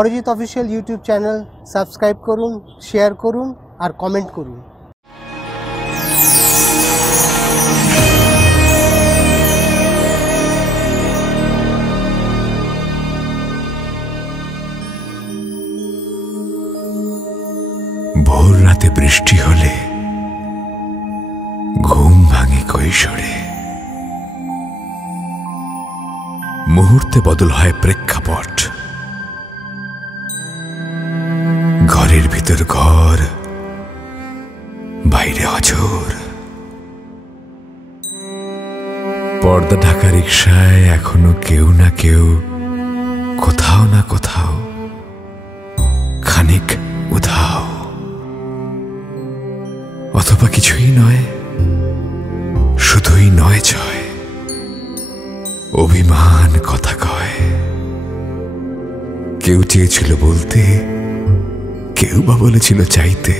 Arijit official YouTube channel subscribe করুন, share করুন আর comment করুন। ভোর রাতে বৃষ্টি হলে ঘুম ভাঙে কৈশোরে, মুহূর্তে বদল হয় প্রেক্ষাপট, ঘরের ভিতর ঘর, বাইরে অঝোর। পর্দা ঢাকা রিকশায় এখনো কেউ না কেউ, কোথাও না কোথাও খানিক উধাও, অথবা কিছুই নয়, শুধুই নয় ছয়, অভিমান কথা কয়। কেউ চেয়েছিল বলতে, কেউ বা বলেছিল চাইতে,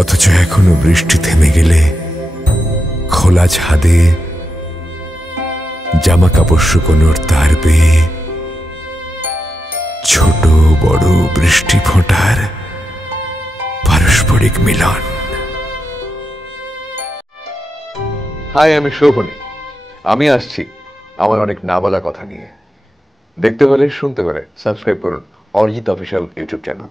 অথচ এখনো বৃষ্টি থেমে গেলে খোলা ছাদে জামা কাপড় শুকোনোর তার বেয়ে ছোট বড় বৃষ্টি ফোঁটার পারস্পরিক মিলন। হাই, আমি শোভনী। আমি আসছি আমার অনেক না বলা কথা নিয়ে। দেখতে হলে, শুনতে হলে সাবস্ক্রাইব করুন অরিজিৎ অফিসিয়াল ইউটিউব চ্যানেল।